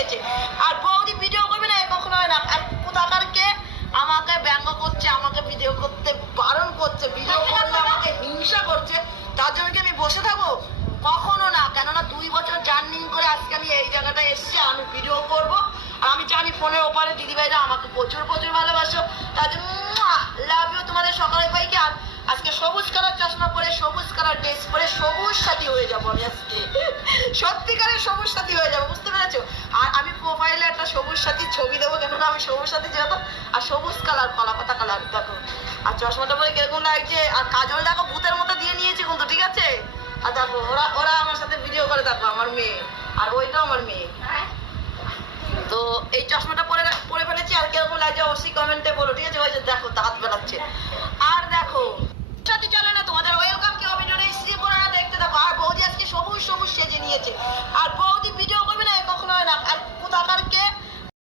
নিয়েছে আর বৌদি ভিডিও করবে না কখনো হয় না। আর কোথাকার কে আমাকে ব্যঙ্গ করছে, আমাকে ভিডিও করতে বারণ করছে ভিডিও করলে, আমাকে হিংসা করছে, তার জন্য কি আমি বসে থাকব? কখনো না, কেননা দুই বছর জার্নিং করে আজকে আমি এই জায়গাটায় এসেছি আমি ভিডিও করব। আর আমি জানি ফোনের ওপারে দিদিভাইরা আমাকে প্রচুর প্রচুর ভালোবাসো। তার জন্য লাভ ইউ তোমাদের সকালে ভাইকে। আর আজকে সবুজ কালার চশমা পরে, সবুজ কালার ড্রেস পরে সবুজ সাথী হয়ে যাব আমি আজকে। সত্যিকারের সবুজ সাথী হয়ে যাব সবুজ সাথীর ছবি দেবো, কেননা আমি সবুজ সাথী যেহেতু, আর সবুজ কালার কলা পাতা কালার, দেখো। আর চশমাটা পরে কীরকম লাগছে, আর কাজল দেখো, ভূতের মতো দিয়ে নিয়েছি কিন্তু, ঠিক আছে? আর দেখো, ওরা ওরা আমার সাথে ভিডিও করে, দেখো, আমার মেয়ে, আর ওইটাও আমার মেয়ে। তো এই চশমাটা পরে পরে ফেলেছি, আর কীরকম লাগছে, অবশ্যই কমেন্টে বলো, ঠিক আছে? ওই যে দেখো দাঁত বেরাচ্ছে আর দেখো সাথে চলে না তোমাদের ওয়েলকাম কি বোনেরা দেখতে দেখো আর বৌদি আজকে সবুজ সবুজ সেজে নিয়েছে। আর